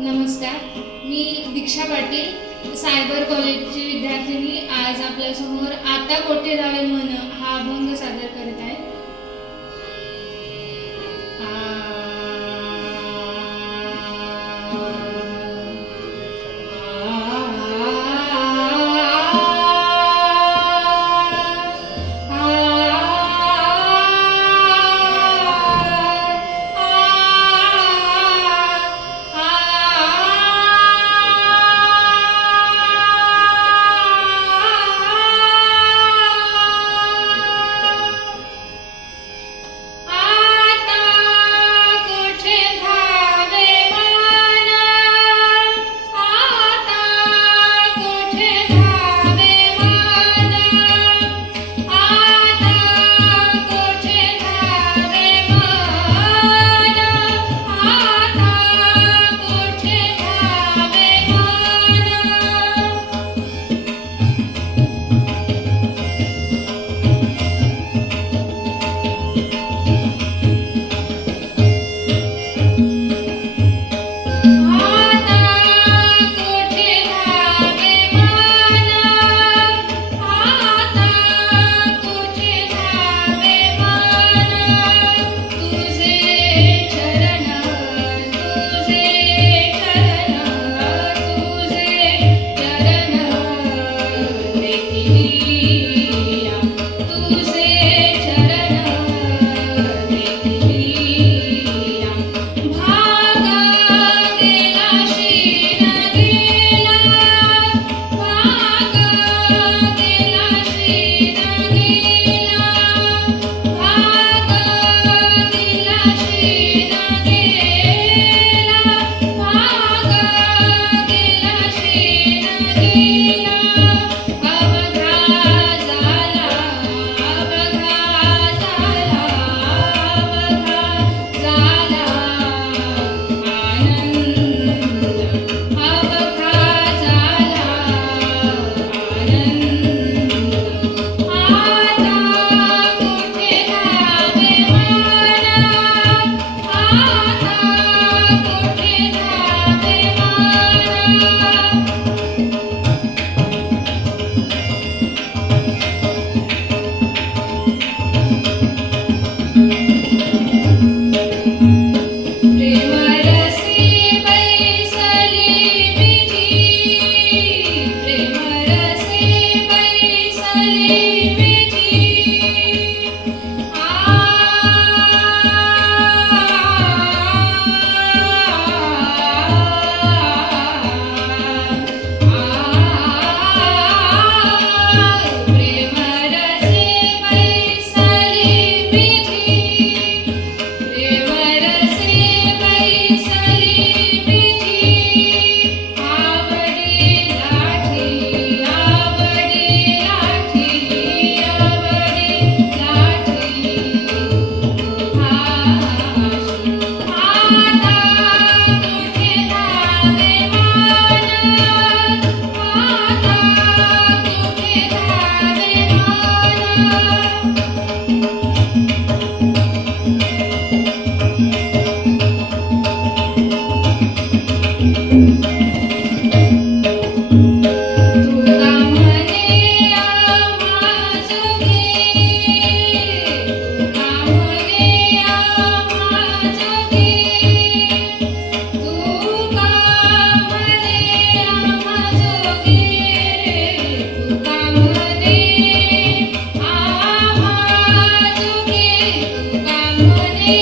नमस्कार. मी दीक्षा पाटील सायबर कॉलेजची विद्यार्थिनी. आज आपल्यासमोर आता कोठे जावे मन हा अभंग सादर करत आहे.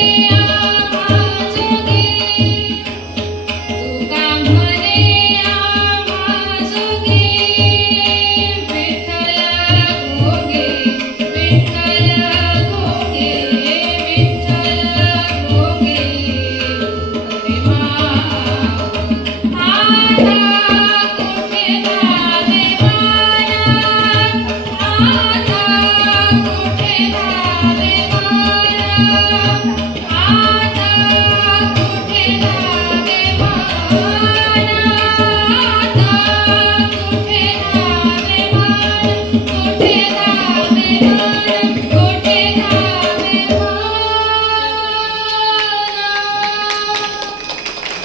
Yeah.